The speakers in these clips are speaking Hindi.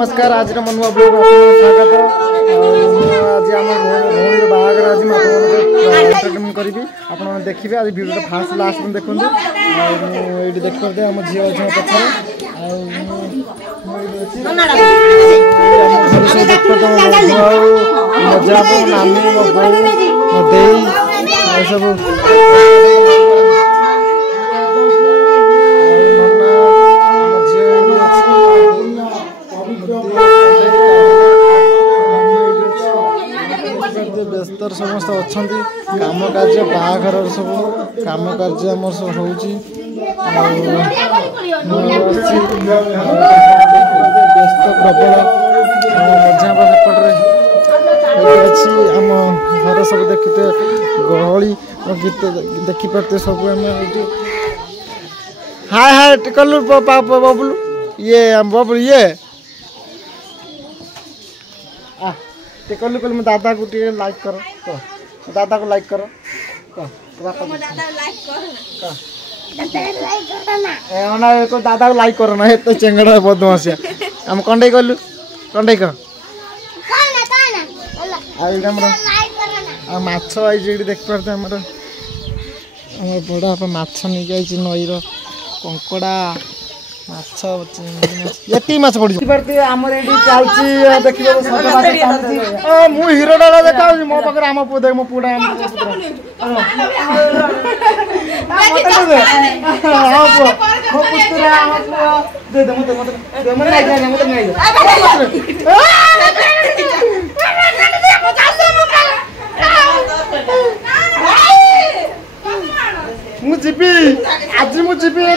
नमस्कार आज मनुआ ब्लॉग स्वागत आज आम भौणी बाहर आज एंटरटेनमेंट करी आप देखिए आज वीडियो फास्ट लास्ट में देखते ये देखते आम झील अच्छे पछे मजा नानी मो बो मो दे सब व्यस्त समस्त अच्छा कम कार्य बाहाघर सब कम कार्य आम सब हो व्यस्त प्रबल मझा सेपटे अच्छी आम घर सब देखते गहली गीत देखिपारे सब आम हाय हाय टिकलू बबलू ये बबलू ये कल कल मैं दादा को लाइक करो तो दादा को लाइक करो दादा को लाइक करो ना तो चेंगड़ा बदमाशिया हम कंडे कलु कंडे कह माछ आई देख पारे आम बड़ा माछ नहीं नईर कंकड़ा ये माछ पड़ी आमर ये चलती देखिए मु हिरोटा देखा मो पाखे आम पु देख मो पुड़ा मुझी आज मुझी बस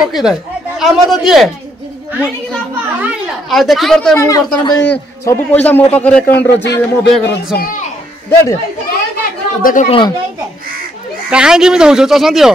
पकईद मत दिए आ देखी पारे मुझे बर्तमान सब पैसा मो पाखे अकाउंट अच्छी मो बैग रही सब दे देख कौन कहीं भी दौ चषमा दियो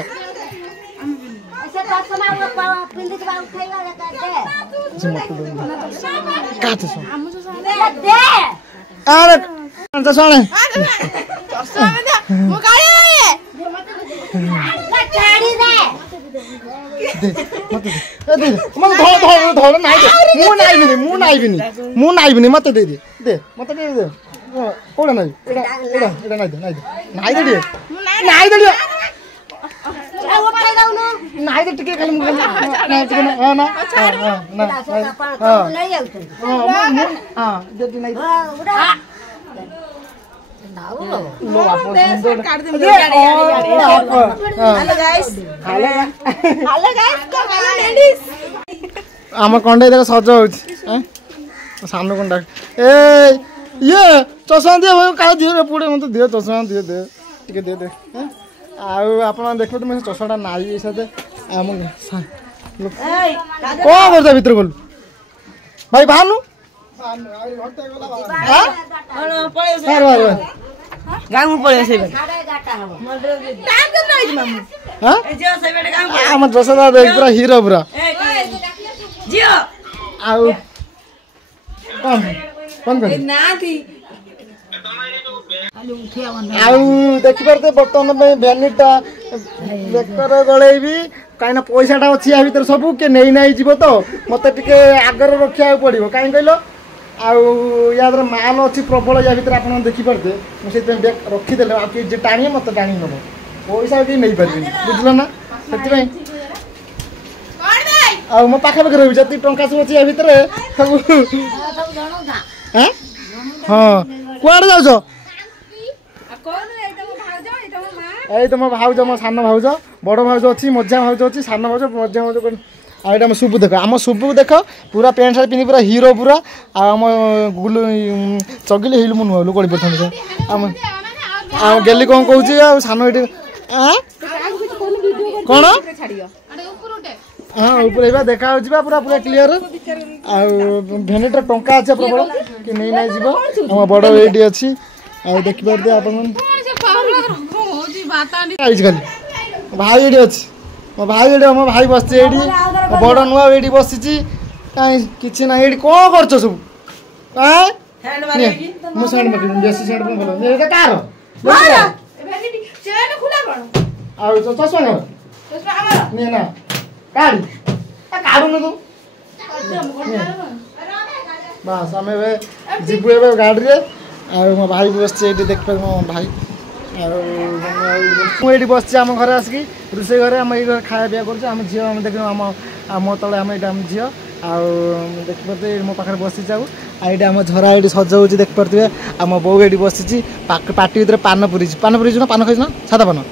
मत दे दे मत दे कौन नहीं आम कंडे देख सज हो सान कंडा ये चषमा दिए क्या दिए पुड़े मत दिए चषमा दिए दे टे दे दे आप देखते मैं चषमाटा नाई साथ आम कौन कर भर गलु भाई बाहर आम जसदा पूरा हीरो पूरा कौन देखी पारे बर्तमान भैनिटा बेकर गलैबी कहीं पैसाटा अच्छी या भर सब किए नहीं नहीं जीव तो मत आगर रखा पड़ो कहीं कहल या माल अच्छी प्रबल या भर आप देखिपारे मुझे बैग रखीदे आगे टाणी मत टाणी नब पैसा कि नहीं पारि बुझल ना से मो पाखापाखि रही जी टाँचा सब अच्छी या भर हाँ कौड़ जाऊ ये तो मो भाज मो सान भाज बड़ भाज अच्छी मझा भाज अच्छी सान भाज मझा भाज आम शुभु देख आम शुभु देख पूरा पैंट सार्ट पिंधि पूरा हीरो पूरा आम गुलु चगिले हिलु मु नुआ गड़ी पड़ते आम गेली कौन कौन सान ये कौन हाँ ऊपर देखा पूरा पूरा क्लीयर भेनिटर टंका अच्छे प्रबल कि नहीं नहीं जीव आम बड़ ये अच्छी देखिपारे आप आइज खाली भाई एडी अछि मो भाई बसछि एडी बड़ नुआ एडी बसछि काई किछि ना एडी को करछ सब हां हैंड मारेगी मो हैंड मारेगी बेसी हैंड में बोलो एटा कार हां भेनिटी चेन खुला कोन आ तो चश्मा हमर ने ना काडी काडू न तू बस आम जीवु ए गाड़ी रे मो भाई बस देख पारे मो भाई मुझे बस आम घर आसिक रोसे घर आम ये खाया पिया कर झी आम देख आम तले आम ये झी देख पारे मो पाखे बसी जाऊ आईटी आम झरा ये सजाऊ देख पारे आम बो ये बसी पार्टी भर पान पुरी ना पान खाई ना सादा पान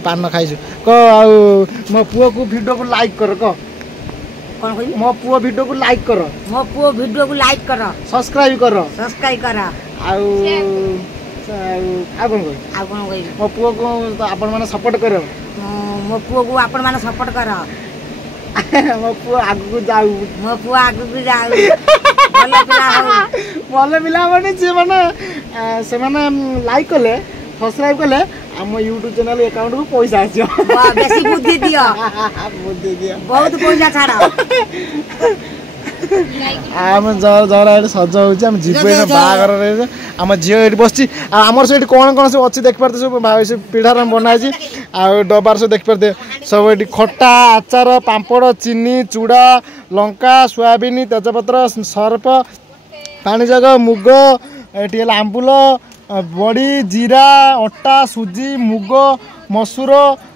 पान खाई कह मो पुओ को वीडियो को लाइक कर कह मो पुओ वीडियो को लाइक कर सब्सक्राइब कर मो पुओ को आपण माने सपोर्ट कर मो पुओ को आपण माने सपोर्ट कर मो पुओ आगु को जाऊ भल पिला माने जे माने से माने लाइक कले सब्सक्राइब कले हम यूट्यूब चैनल अकाउंट को पैसा आसियो बेसी बुद्धि दियो बहुत पैसा छाड़ा आम जरा सजा हो जीव बागर आम झी ये बस आमर से कौन कौन सब अच्छी देख पारे सब से पीढ़ार बनाई डबार सब देख पारे सब ये खट्टा आचार पापड़ चीनी चूड़ा लंका सोयाबीन तेजपत्र सर्फ पानी जग मुग ये आंबुल बड़ी जीरा अटा सुजी मुग मसूर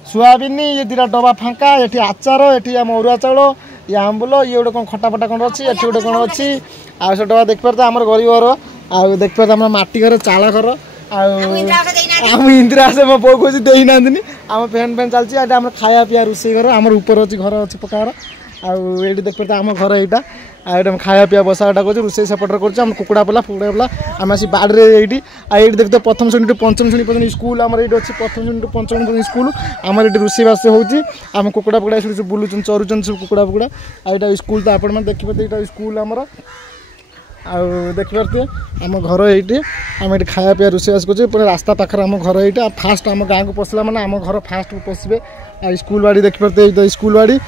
सोयाबीन ये दीटा डबा फांका ये आचार ये आम अरुआ चाउल ये आंबुल ये गोटे कौन खटा फटा कौन अच्छी ये गोटे कौन अच्छी आ से डबा देख पारे आम गरीब घर आ देख पारे आम माटी घर चाल घर आम इंदिरा आवास मो बो को देना आम फैन फैन चलती आम खाया पिया रोसे घर आम ऊपर अच्छी घर अच्छी पक्का घर आई देख पारे आम घर यहाँ आम खाया पिया बसाटा कर रोसे सेपटे कर कुकुड़ा पला आम आसी बाड़े ये देखते प्रथम श्रेणी टू पंचम श्रेणी पर्यटन स्कूल आम ये अच्छी प्रथम श्रेणी टू पंचम श्रेणी स्कूल आम ये रोषेबास होम कुकुड़ा पुकुड़ा सब बुलून चरुचन सब कुकुड़ा पुकुड़ा यहाँ स्कूल तो आपने देखिए यहाँ स्कूल आमर देखिए आम घर ये आम ये खाया पिया रोषेबास कर रास्ता पाखे आम घर यहाँ फास्ट आम गाँव को पशिला मैंने आम घर फास्ट पशे स्कूल बाड़ी देखिए स्कूल बाड़ी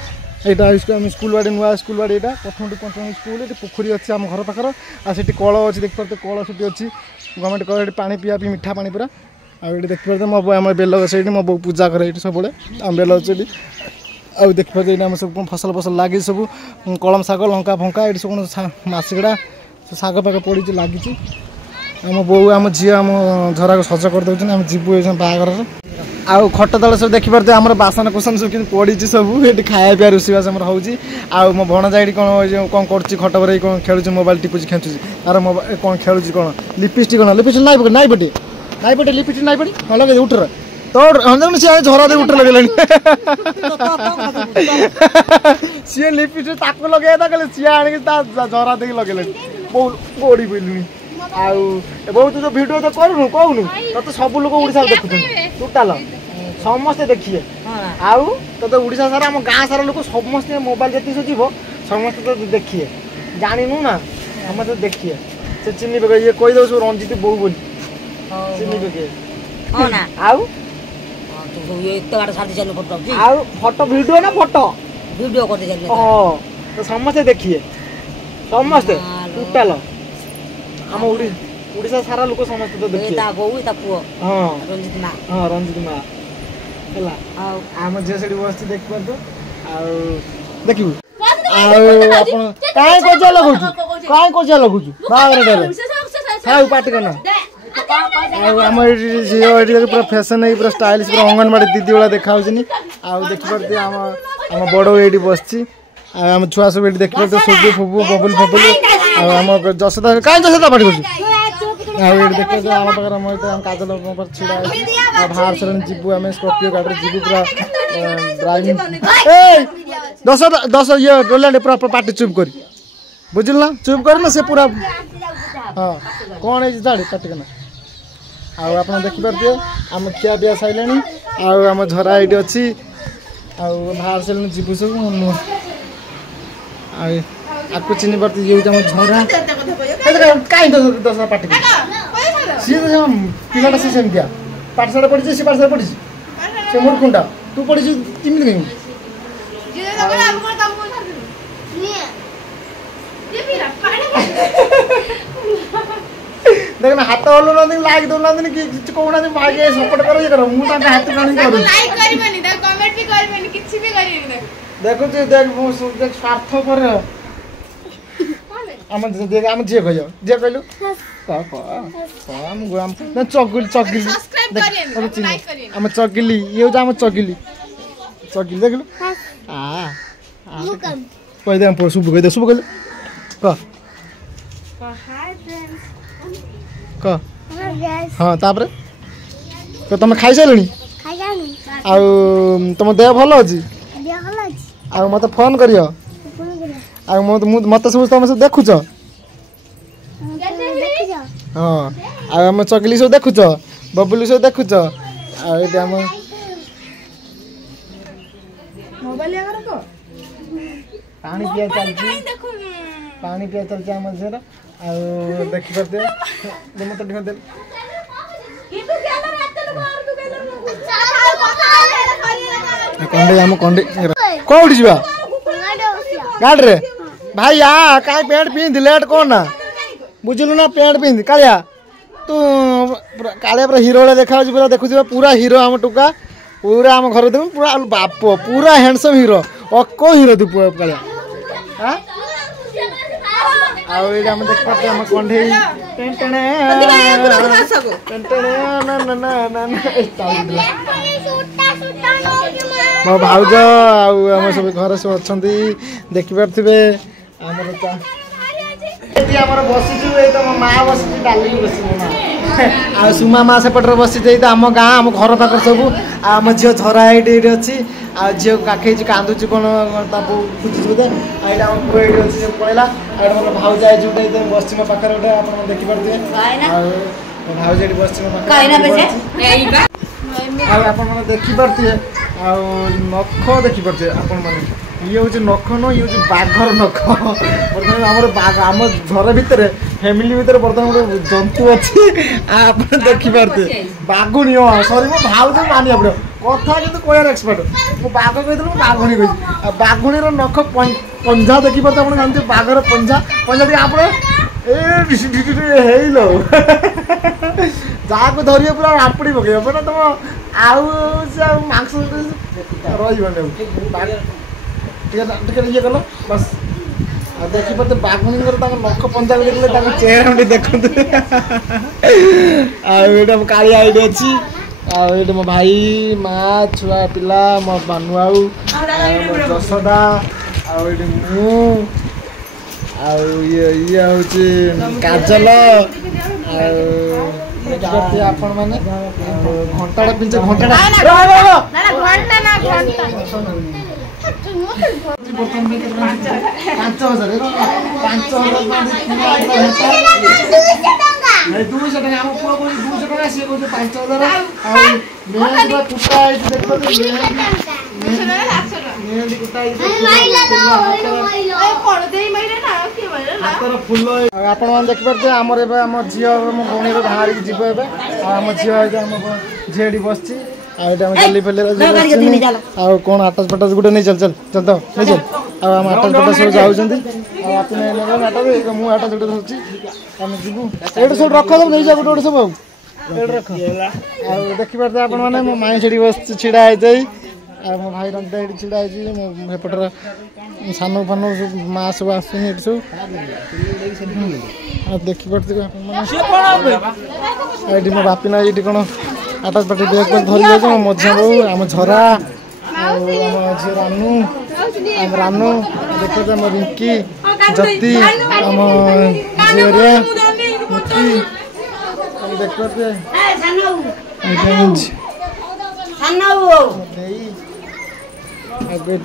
यहाँ आम स्कूल बाड़ी नुआ स्कूल बाड़ी यहाँ प्रथम टू पंचम स्कूल ये पोखरी अच्छी आम घर पाखर आसी कल अच्छी देख पारे कल से अच्छी गवर्नमेंट कल पा पिया पी मिठा पानी पूरा आम देख पारे मो आम बेल गछ ये मो बो पूजा करे ये सब आम बेल गछ ये देख पारे आम सब फसल फसल लगी सब कलम शाग लंका फंका ये सब मासिकड़ा शाग पाग पड़ी लगी आम बो आम झी आम झरा को सजा कर दे आम जीवु बाहर आउ खट तले सब देखिपारे आम बासन कुसन सब पड़ी सब ये खाया पिया रोषेबास हो मो भणजा ये कौन कौन कर खट पर कौन खेलुँ मोबाइल टिपुची खेचुची तार मोबाइल कौन खेलुँ कौन लिपस्टिक कौन लिपस्टिक नाई पटे लिपस्टिक नाई पटे हाँ लगे उठर तो सी झरा दे उठर लगे सी लिपस्टिक ताक लगे कहले सी आने झरा दे लगे बोड़ी पड़लुनी बहुत जो भिडियो तो करूँ कहूँ तो सब लोग ओडिशा देखुं टोटाल समस्ते देखिए आउ तो ओडिशा सारा आम गाँ सारा लोग समस्ते मोबाइल जी सब जीव समस्ते तो देखिए जानू ना समस्ते देखिए से चिन्ह पे ये कही दो रंजित बो बोली चिन्ह पे आउ फोटो वीडियो ना फोटो वीडियो तो समस्ते देखिए समस्ते टोटाल आम ओडिशा सारा लोक समस्त तो देखिए हाँ रंजित माँ है आम झील से बस देख पार देखू कहीं कजा लगुचु बाहर पार्टी करना आम पूरा फैशन है पूरा स्टाइलिश पूरा अंगनवाड़ी दीदी वाला देखा देखिए आम बड़ ये बस आम छुआ सब ये देखिए सुबु फुबु बबुल फबुल आम जसोदा कहीं जसोदा पार्टी कर देखिए आम पाखे आम काजल छिड़ा बाहर से जीवु आम स्कर्पियो गाड़ी जीवु पूरा ड्राइविंग दस ये रोलांड पूरा पार्टी चुप कर बुझल ना चुप कर ना से पूरा हाँ कौन है जाड़ी पार्टी करना आप देखिपारे आम खिया पिया सारे आम झरा ये अच्छी बाहर से जीवु सब आपको चिन्ह पार्टी ये झरा कहीं दस पार्टी सी तो पिलाटा सी सेमतिया पाठशाला पढ़ी सी पाठशाला पढ़ी से मूर्खुंडा तू पड़ी चिमित गई देख ना हाथ हलु ना लाइक दो ना कि कहूना भाई सपोर्ट करो ये करो मु ताके हाथ टाणी करू लाइक करबनी द कमेंट भी करबनी किछि भी करिनी देखो जे देख मु देख स्वार्थ पर हम देख हम जे कहियो जे कहलु हम गुआम ना चगुल सब्सक्राइब करियन लाइक करियन हम चगिली ये जो हम चगिली देखलु आ मुकम कह दे हम पर शुभ कह दे शुभ कहलु क हाय फ्रेंड्स क हाय गाइस हां तापर तो तुम खाइ सलणी खाइ जानी आ तुम देह भल अछि बिया हल अछि आ मते फोन करियो फोन करियो आ मते सब तुम सब देखुछ देख जा हां आ हम चगली सब देखुछ बबुली सब देखुछ आ एते हम मोबाइल या करो पानी पिया चलछि काई देखो पानी पिया चलछि हम जेरा आ देखि करते दे मते ढिमा दे किंतु गेला रात लोग और तू गेला चाल কথা করিয়ে कंडे हम कंडे कोउडी जिबा गाड़ रे भाई आ काई पैंट पिंद लेट कोन ना बुझलु ना पैंट पिंद कालिया तू कालिया पूरा हीरो वाला देखा पूरा देखु पूरा हीरो हम टुका पूरा हम घर देबु पूरा बाप पूरा हैंडसम हीरो अको हीरो तू कालिया हां आ ए हम देख पाते हम कंडे टेंटने टेंटने ना ना ना ना ना मो भाउज आम सब घर सब अच्छा देखी पारे आमर आमर बसीचु तो मो माँ बसी डाली बसी मो माँ आ सुमा माँ सेपटे बसी तो आम गाँ आम घर पाख सब आम झील झरा ये अच्छी आ झील काखे कांदुची कौन खोजुच बोधे आईटा आम पुआ ये अच्छी पड़ा आईटा मोर भाउज आई जो बस मो पाखे गोटे आप देखिपे भाउज ये बस मो पाखे आप देखिपे नख देखिपे आप ये हूँ नख न ये हूँ बाघर नख बर्तमान आम घर भितर फैमिली भितर बर्तमान गोटे जंतु अच्छी आप देखिपे बाघुणी हाँ सरी मो भाव तो मानिया पड़ो कथा कि कह एक्सपर्ट मो बाघ कही बाघुणी कही बाघुणी नख पंजा देखिपे आप जानते बाघर पंजा पंजा आप हेलो जहाँ को धरिए पूरा आपड़ी पकड़ मैंने तुम आउस रही ये कल बस देखिपे बाघुणी नख पंजा देखले चेहरा देखते काली आईडी अच्छी आईटी मो भाई माँ छुआ पिला मो बानु आउ जसोदा आईटी मु ये हूँ काजल आपण मैंने घंटा पिंच घंटा फुल आप देखिपे आम झी मो भौणी बाहर जीव आम झील बस गली फेली कौन आटाच पटाच गोटे नहीं चल चल चल तो नहीं चल आम आटाच पटाच सब जाऊँ आटाच मुझे आटाच गोटे धरची आम जीवु ये सब रख नहीं जा गोटे गोटे सब रख देखिपे आप मो माई से बस छिड़ा मो भाई रंगता ये छिड़ा होपटर सान फान माँ सब आसुनी सब देखिपे मो बापिना ये कौन आटाच पाटी बैग धरी जाऊँ मो मझिया बो आम झरा आम झी रानू आम रानू देखते आम रिंकी जति आम झीरिया मुक्ति देखते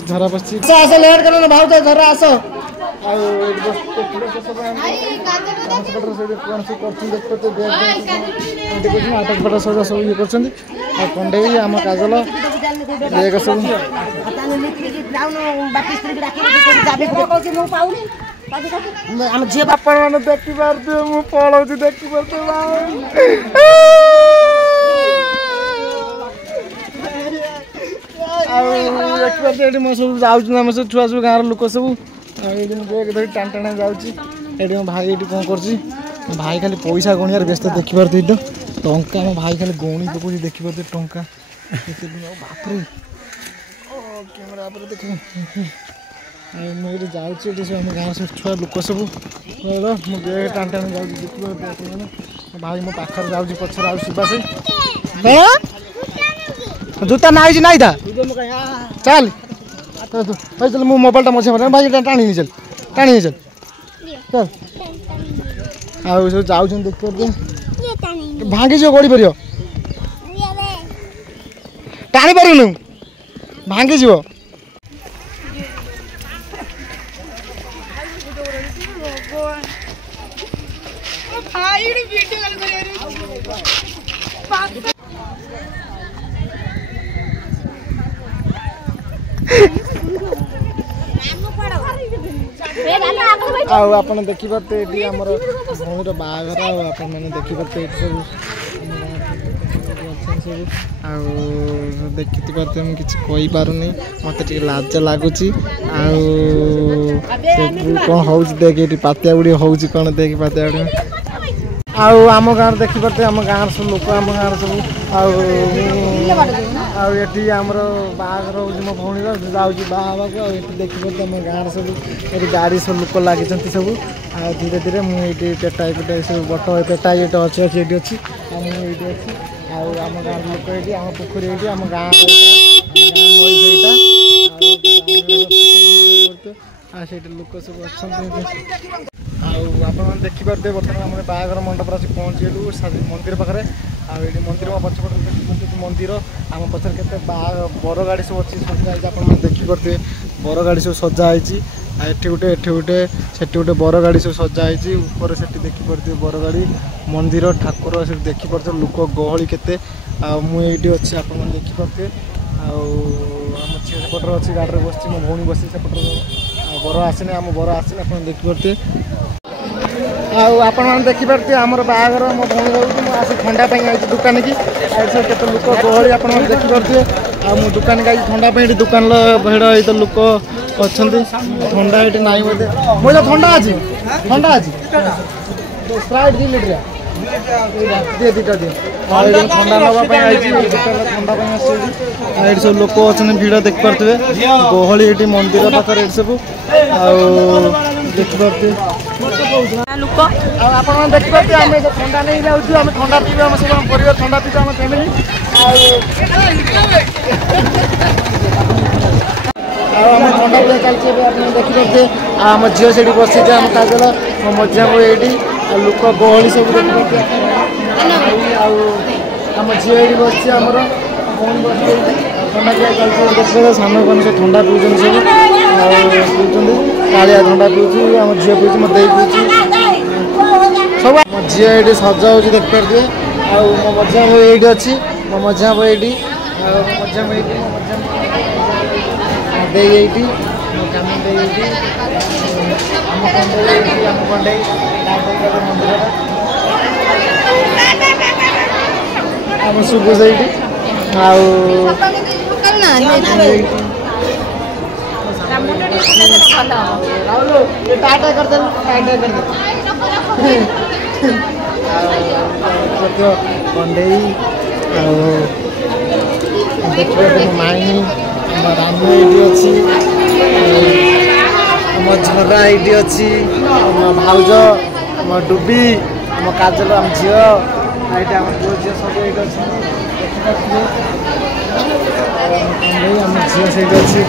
झरा बस लेट कर ना भाव घर आस आटाच पटा सजा सब ये कर कंडे आम काजल बैग सब झी बापा मैंने देखी पारे मु पलाऊँ देखी पारे ଆଉ ଦେଖିପାରୁଛ ଏଠି ମୋ ସବୁ ଯାଉଛନ୍ତି ଆମ ସବୁ ଛୁଆ ସବୁ ଗାଁର ଲୋକ ସବୁ ଆଉ ଏଇଠି ମୁଁ ବେଗ ଧରି ଟାଣି ଟାଣି ଯାଉଛି ଏଠି ମୋ ଭାଇ ଏଠି କ'ଣ କରୁଛି ମୋ ଭାଇ ଖାଲି ପଇସା ଗଣିବାର ବ୍ୟସ୍ତ ଦେଖିପାରୁଥିବି ତ ଟଙ୍କା ମୋ ଭାଇ ଖାଲି ଗଣି ପକଉଛି ଦେଖିପାରୁଥିବେ ଟଙ୍କା କେତେ ଦିନ ବାପରେ କ୍ୟାମେରା ଉପରେ ଦେଖିବି ଆଉ ମୁଁ ଏଠି ଯାଉଛି ଏଠି ସବୁ ଆମ ଗାଁ ସବୁ ଛୁଆ ଲୋକ ସବୁ ମୁଁ ବେଗ ଟାଣି ଟାଣି ଯାଉଛି ଦେଖିପାରୁଥିବେ ଆପଣମାନେ ମୋ ଭାଇ ମୋ ପାଖରେ ଯାଉଛି ପଛରେ ଆଉ ସୁବାସ ଜୁତା ନାଇଛି ନାଇଁ ତା ଚାଲ ଭାଇ ଚାଲ ମୁଁ ମୋବାଇଲଟା ମଝି ଭାଇ ଟାଣି ଚାଲ ଟାଣି ଚାଲ ଚାଲ ଆଉ ସବୁ ଯାଉଛନ୍ତି ଦେଖିପାରୁଥିବେ ଭାଙ୍ଗିଯିବ ଗଡ଼ି ପାରିବ ଟାଣି ପାରିବୁନି ଭାଙ୍ଗିଯିବ ଆଉ ଆପଣ ଦେଖିପାରୁଥିବେ ଏଠି ଆମର ଭଉଣୀର ବାହାଘର ଆଉ ଆପଣମାନେ ଦେଖିପାରୁଥିବେ ଏଠି ସବୁ ସବୁ ଆଉ ଦେଖିପାରୁଥିବେ ମୁଁ କିଛି କହିପାରୁନି ମୋତେ ଟିକେ ଲାଜ ଲାଗୁଛି ଆଉ କ'ଣ ହେଉଛି ଦେଖ ଏଠି ପାତିଆ ବୁଡ଼ି ହେଉଛି କ'ଣ ଦେଖି ପାତିଆ ବୁଡ଼ି ଆଉ ଆମ ଗାଁରେ ଦେଖିପାରୁଥିବେ ଆମ ଗାଁର ସବୁ ଲୋକ ଆମ ଗାଁର ସବୁ ଆଉ ଏଠି ଆମର ବାହାଘର ହେଉଛି ମୋ ଭଉଣୀର ଯାଉଛି ବାହା ହେବାକୁ ଆଉ ଏଠି ଦେଖିପାରୁଥିବେ ଆମ ଗାଁର ସବୁ ଏଠି ଗାଡ଼ି ସବୁ ଲୋକ ଲାଗିଛନ୍ତି ସବୁ ଆଉ ଧୀରେ ଧୀରେ ମୁଁ ଏଇଠି ପେଟାଇ ସବୁ ବଟ ପେଟାଇ ଏଇଠି ଅଛି ଏଇଠି ଅଛି ଆଉ ମୁଁ ଏଇଠି ଅଛି ଆଉ ଆମ ଗାଁର ଲୋକ ଏଇଠି ଆମ ପୋଖରୀ ଏଇଠି ଆମ ଗାଁ ନଈ ସେଇଟା ଆଉ ସେଇଠି ଲୋକ ସବୁ ଅଛନ୍ତି ଆଉ ଆପଣମାନେ ଦେଖିପାରୁଥିବେ ବର୍ତ୍ତମାନ ଆମର ବାହାଘର ମଣ୍ଡପରେ ଆସି ପହଞ୍ଚିଗଲୁ ମନ୍ଦିର ପାଖରେ ଆଉ ଏଠି ମନ୍ଦିର ପଛପଟେ ଦେଖିପାରୁଥିବେ ମନ୍ଦିର ଆମ ପଛରେ କେତେ ବର ଗାଡ଼ି ସବୁ ଅଛି ସଜା ହେଇଛି ଆପଣମାନେ ଦେଖିପାରୁଥିବେ ବର ଗାଡ଼ି ସବୁ ସଜା ହେଇଛି ଆଉ ଏଠି ଗୋଟେ ସେଠି ଗୋଟେ ବର ଗାଡ଼ି ସବୁ ସଜା ହେଇଛି ଉପରେ ସେଠି ଦେଖିପାରୁଥିବେ ବର ଗାଡ଼ି ମନ୍ଦିର ଠାକୁର ସେଠି ଦେଖିପାରୁଥିବେ ଲୋକ ଗହଳି କେତେ ଆଉ ମୁଁ ଏଇଠି ଅଛି ଆପଣମାନେ ଦେଖିପାରୁଥିବେ ଆଉ ଆମ ଝିଅ ସେପଟରେ ଅଛି ଗାଡ଼ିରେ ବସିଛି ମୋ ଭଉଣୀ ବସିଛି ସେପଟରେ ଆଉ ବର ଆସିନି ଆମ ବର ଆସିନି ଆପଣ ଦେଖିପାରୁଥିବେ ଆଉ ଆପଣମାନେ ଦେଖିପାରୁଥିବେ ଆମର ବାହାଘର ମୋ ଭଉଣୀ ରହୁଛି ମୁଁ ଆସି ଥଣ୍ଡା ପାଇଁ ଆଇଛି ଦୋକାନକି ଆଉ ସବୁ କେତେ ଲୋକ ଗହଳି ଆପଣମାନେ ଦେଖିପାରୁଥିବେ ଆଉ ମୁଁ ଦୋକାନକୁ ଆଇଛି ଥଣ୍ଡା ପାଇଁ ଏଠି ଦୋକାନର ଭିଡ଼ ଏଇତ ଲୋକ ଅଛନ୍ତି ଥଣ୍ଡା ଏଠି ନାହିଁ ବୋଧେ ମୋ ଥଣ୍ଡା ଅଛି ସ୍ପ୍ରାଇଟ୍ 2 ଲିଟର ଦିଏ ଦୁଇଟା ଦିଏ ଆଉ ଏଠି ଥଣ୍ଡା ନେବା ପାଇଁ ଆଇଛି ଥଣ୍ଡା ପାଇଁ ଆସିଛି ଆଉ ଏଠି ସବୁ ଲୋକ ଅଛନ୍ତି ଭିଡ଼ ଦେଖିପାରୁଥିବେ ଗହଳି ଏଠି ମନ୍ଦିର ପାଖରେ ଏଠି ସବୁ ଆଉ ଦେଖିପାରୁଥିବେ ଲୋକ ଆଉ ଆପଣମାନେ ଦେଖିପାରୁଥିବେ ଆମେ ଥଣ୍ଡା ନେଇ ଯାଉଛୁ ଆମେ ଥଣ୍ଡା ପିଇବୁ ଆମ ସବୁ ଆମ ପରିବାର ଥଣ୍ଡା ପିଇବୁ ଆମ ଫ୍ୟାମିଲି ଆଉ ଆମ ଥଣ୍ଡା ପିଇବା ଚାଲିଛି ଏବେ ଆପଣ ଦେଖିପାରୁଥିବେ ଆଉ ଆମ ଝିଅ ସେଇଠି ବସିଛି ଆମ କାଜଲ ମୋ ମଝିଆ ବୋଉ ଏଇଠି ଆଉ ଲୋକ ଗହଳି ସବୁ ଦେଖିପାରୁଥିବେ ଆଉ ଆମ ଝିଅ ଏଇଠି ବସିଛି ଆମର ଭଉଣୀ ବସିଛି ଏଇଠି ଥଣ୍ଡା ପିଇବା ଚାଲିଛି ଦେଖିପାରୁଥିବେ ସାନମାନେ ସବୁ ଥଣ୍ଡା ପିଉଛନ୍ତି ସବୁ ଆଉ ପିଉଛନ୍ତି କାଳିଆ ଥଣ୍ଡା ପିଉଛି ଆମ ଝିଅ ପିଉଛି ମୋ ଦେଇ ପିଉଛି ସବୁ ମୋ ଝିଅ ଏଇଠି ସଜ ହେଉଛି ଦେଖିପାରୁଥିବେ ଆଉ ମୋ ମଝିଆ ବୋଉ ଏଇଠି ଅଛି ମୋ ମଝିଆ ବୋଉ ଏଇଠି ଆଉ ମୋ ମଝିଆ ବୋଉ ଏଇଠି ମୋ ମଝିଆ ଦେଇ ଏଇଠି ମୋ କାମ ଦେଇ ଏଇଠି ଆମ କଣ୍ଢେଇ ଏଇଠି ଆମ କଣ୍ଢେଇ ମନ୍ଦିରଟା ଆମ ଶୁଭ ସେଇଠି ଆଉ ଟାଟା କରିଦେଲୁ କଣ୍ଢେଇ ଆଉ ଦେଖିବାକୁ ମୋ ମାଇଁ ଆମ ରାନୁ ଏଇଠି ଅଛି ଆମ ଝରା ଏଇଠି ଅଛି ଆମ ଭାଉଜ ଆମ ଡୁବି ଆମ କାଜଲ ଆମ ଝିଅ ଏଇଠି ଆମ ପୁଅ ଝିଅ ସବୁ ଏଇଠି ଅଛନ୍ତି ଦେଖିପାରୁଥିବେ ଆମ ଝିଅ ସେଇଠି ଅଛି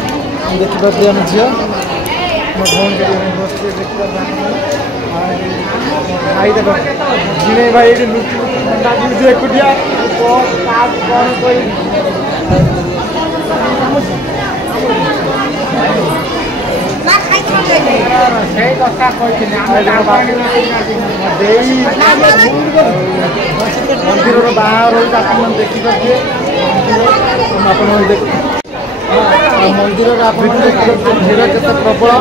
ଦେଖିପାରୁଥିବେ ଆମ ଝିଅ ମୋ ଭଉଣୀ ବସିଛି ଦେଖିପାରୁଥିବେ ଭାଇ ଦେଖ ଝିଣେଇ ଭାଇ ଏଇଠି ଲୁଚି ଥଣ୍ଡା ପିଉଛି ଏକୁଟିଆ କ'ଣ କହିବି ସେଇ କଥା କହିଥିଲି ଦେଇ ମନ୍ଦିରର ବାହାଘର ହେଉଛି ଆପଣମାନେ ଦେଖିପାରୁଥିବେ ଆପଣମାନେ ମନ୍ଦିରରେ ଆପଣ ଦେଖିପାରୁଥିବେ ଭିଡ଼ କେତେ ପ୍ରବଳ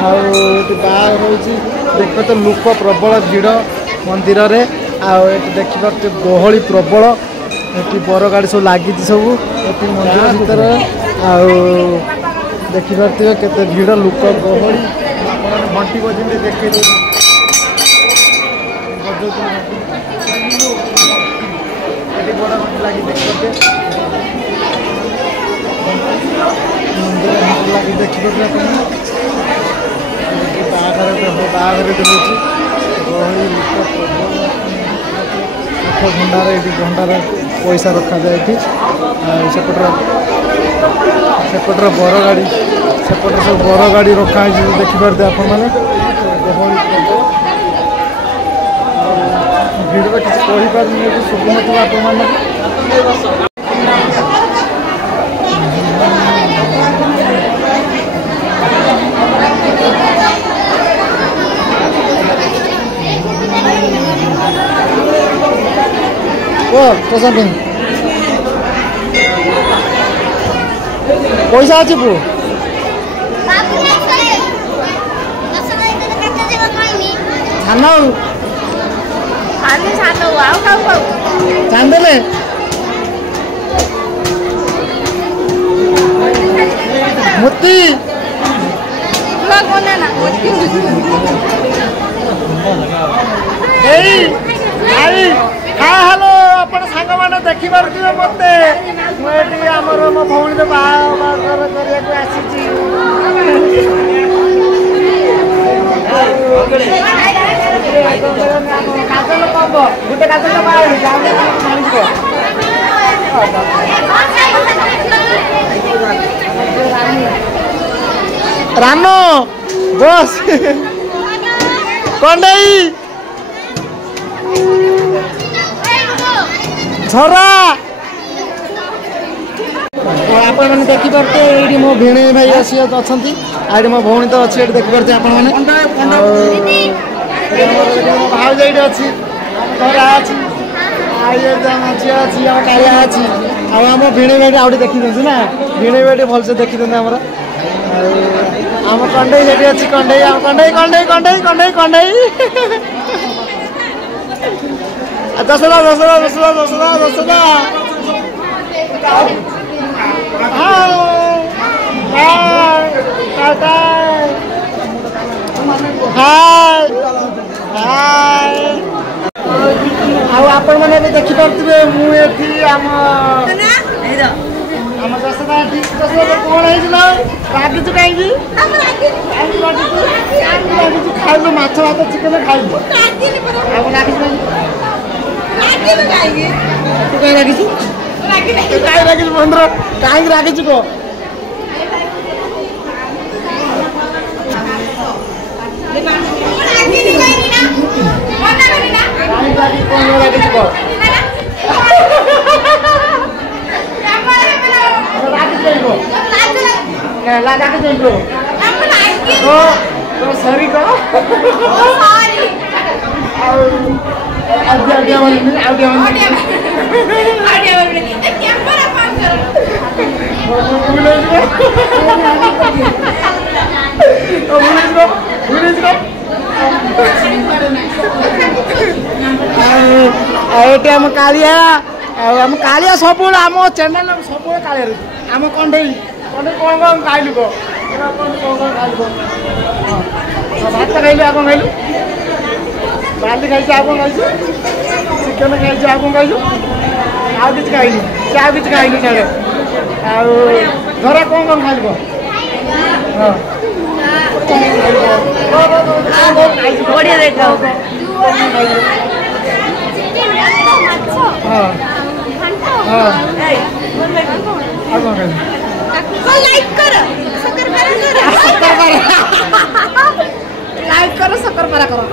ଆଉ ଏଠି ବାହାଘର ହେଉଛି ଦେଖିପାରୁଥିବେ ଲୋକ ପ୍ରବଳ ଭିଡ଼ ମନ୍ଦିରରେ ଆଉ ଏଠି ଦେଖିପାରୁଥିବେ ଗହଳି ପ୍ରବଳ ଏଠି ବର ଗାଡ଼ି ସବୁ ଲାଗିଛି ସବୁ ଏଠି ମନ୍ଦିର ଭିତରେ ଆଉ ଦେଖିପାରୁଥିବେ କେତେ ଭିଡ଼ ଲୋକ ଗହଳି ଆପଣମାନେ ଘଣ୍ଟି ବଜେଇଲେ ଦେଖେଇ ଦେଉଛି ଏଠି ବଡ଼ ଘଣ୍ଟି ଲାଗି ଦେଖିପାରୁଥିବେ ମନ୍ଦିର ଘଣ୍ଟି ଲାଗି ଦେଖିପାରୁଥିବେ ଆପଣ ବାହାଘରଟେ ହେଉଛି ଗହଳି ଲୋକ ଭଣ୍ଡାର ଏଠି ଭଣ୍ଡାର ପଇସା ରଖାଯାଏ ଏଠି ସେପଟର ବର ଗାଡ଼ି ସେପଟରେ ସବୁ ବର ଗାଡ଼ି ରଖା ହେଇଛି ଦେଖିପାରୁଥିବେ ଆପଣମାନେ ଗହଳି ଭିଡ଼ରେ କିଛି କହିପାରୁନି ଏଠି ଶୁଭୁନଥିବ ଆପଣମାନଙ୍କୁ पैसा अच्छे पु छानदेले मोती हेलो आपण सांग मैंने देखिपे मत मुझे आमर मो भौणी बाहर करने आसी काजल कम गोटे काजल रानो बस कंडई झरा आपण मैंने देखिपे ये मो भिणे भाई आसी अच्छा आगे मो भौणी तो अच्छी देखिपे आपण मैंने भाज ये अच्छी झरा अच्छी झी अच्छी कालिया अच्छी आम भिणे भाई आउट देखी दिखाँ ना भिणे भाई भलसे देखी दिखाँ आम कंडई ये अच्छी कंडई कंडई कंडई कंडई कंडई कंडई दसदा दसदा दसदा दसदा दसदा आपण मैंने देखिपे मुझे दसदा कौन रागिचु कहीं खाइलु माछ भात चिकेन खाइलु तू कहीं रागिचु कहीं रागिचु महेंद्र कहीं रागिचु को लगा के देखो तो सॉरी को सॉरी आगे कैमरा पास करो आम कालिया आम कालिया सब आम चैनल सब कालिया आम कंडई कंडई कौन कौन खाइलु को भात खाइलु आप खाइलु डाली खाई आप खाई चिकेन खाई आप खाइलु आउ कि खाइलु से आउ कि खाइलु साढ़े आरा कौन कौन खाइलु बढ़िया देखा लाइक करो लाइक करो शक्करपारा करो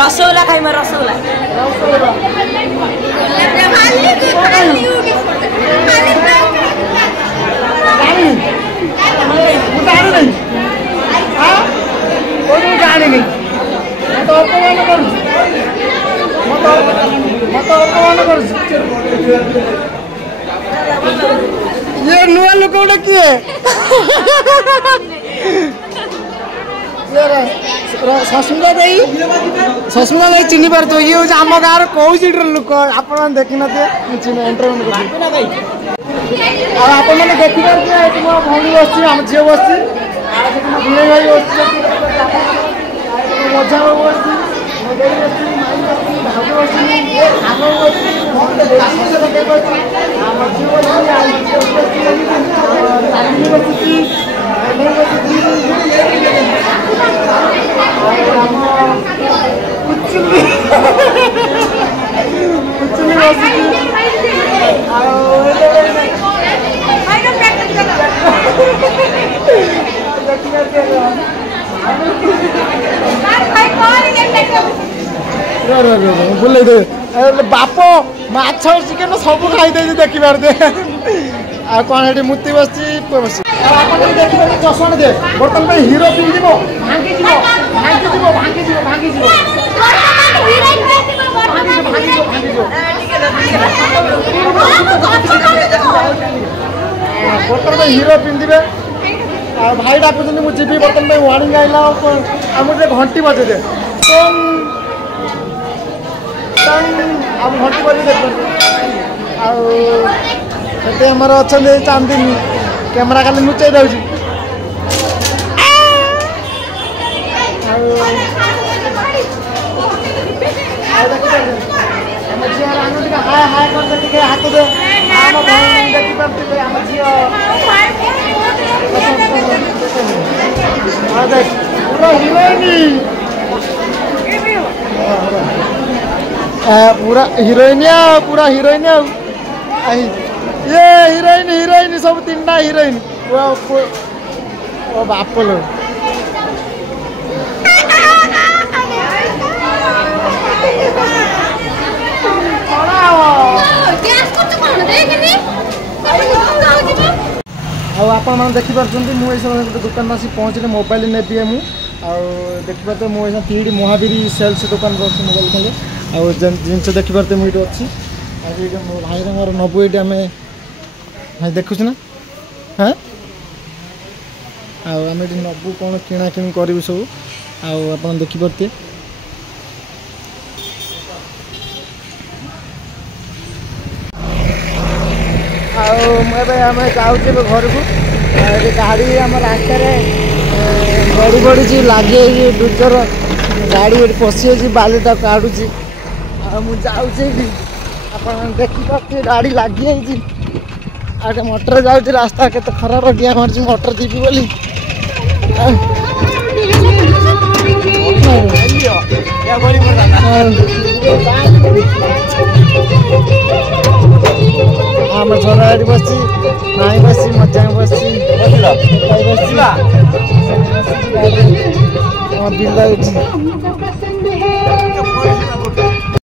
रसगोल्ला खाई मैं रसगोल्ला ମୁଁ ଜାଣିନି ମତେ ଅପମାନ କରୁଛି ମତେ ଅପମାନ କରୁଛି ଇଏ ନୂଆ ଲୋକ ଗୋଟେ କିଏ ସସ୍ମିତା ଦେଇ ଚିହ୍ନି ପାରୁଥିବ ଇଏ ହେଉଛି ଆମ ଗାଁର କୋଉ ସିଟ୍ର ଲୋକ ଆପଣମାନେ ଦେଖିନଥିବେ ଏଣ୍ଟରଭ୍ୟୁ କରୁଛି ଆଉ ଆପଣମାନେ ଦେଖିପାରୁଥିବେ ଏଠି ମୋ ଭଉଣୀ ବସିଛି ଆମ ଝିଅ ବସିଛି ଆଉ ସେଠି ମୋ ଭିଣେଇ ଭାଇ ବସିଛି ମଜା ବସିଛି ମୋ ଦେଇ ବସିଛି ମାଇ ବସିଛି ଭାଉଜ ବସିଛି ଆମ ବସିଛି ଆମ ଝିଅ ବସିଛି ବସିଛି ବୁଲେଇ ଦେ ବାପ ମାଛ ଚିକେନ ସବୁ ଖାଇଦେଇଛି ଦେଖିପାରୁଥିବେ ଆଉ କ'ଣ ଏଠି ମୂର୍ତ୍ତି ବସିଛି ପୁଅ ବସିଛି ଆଉ ଆପଣ ଦେଖିପାରୁଥିବେ ଚଷମା ଦେ ବର୍ତ୍ତମାନ ପାଇଁ ହିରୋ ପିନ୍ଧିବ ଭାଙ୍ଗିଯିବ ବର୍ତ୍ତମାନ ପାଇଁ ହିରୋ ପିନ୍ଧିବେ ଆଉ ଭାଇ ଡାକୁଛନ୍ତି ମୁଁ ଯିବି ବର୍ତ୍ତମାନ ପାଇଁ ୱାର୍ଣ୍ଣିଂ ଆଇଲା ଆଉ ମୁଁ ଟିକେ ଘଣ୍ଟି ବଜେଇ ଦେ ଆଉ ଘଣ୍ଟି ବଜେଇ ଦେଖନ୍ତୁ ଆଉ ସେଠି ଆମର ଅଛନ୍ତି ଚାନ୍ଦିନୀ କ୍ୟାମେରା ଖାଲି ଲୁଚେଇ ଦେଉଛି ଆଉ ଆମ ଝିଅ ରାନୁ ଟିକେ ହାୟ ହାୟ କରିଦେ ଟିକେ ହାତ ଦେ ଆମ ଭଉଣୀ ଦେଖିପାରୁଥିବେ ଆମ ଝିଅ ଦେଖ ପୁରା ହିରୋଇନ पूरा हिरोइन पूरा हिरोइन ये हिरोइन सब 3टा हिरोइन ओ बाप लो आपण मैंने देखिपुर मुझे दुकान आसी पहुँचले मोबाइल नेबी मुझे देखिपारे मुझे तीड़ी महावीर सेल्स दुकान अच्छे मोबाइल खेले आउ जिनस देखिपारे मुझे अच्छी मो भाई मोर नबू ये आम भाई देखुच ना हाँ आम ये नबू कौन किणाकिणी करूँ सब आप देखिपारे आम जाऊँ घर को गाड़ी आम रास्ते गड़ी बड़ी लगे डुजर गाड़ी पशि बालीटा काढ़ुची मुझे आप देखिए गाड़ी लगी आगे मोटर जाऊँ रास्ता के खराब डिया मार्च मोटर जीवी बोली आम छोरा बसी नाई बसी मजा बसी बिल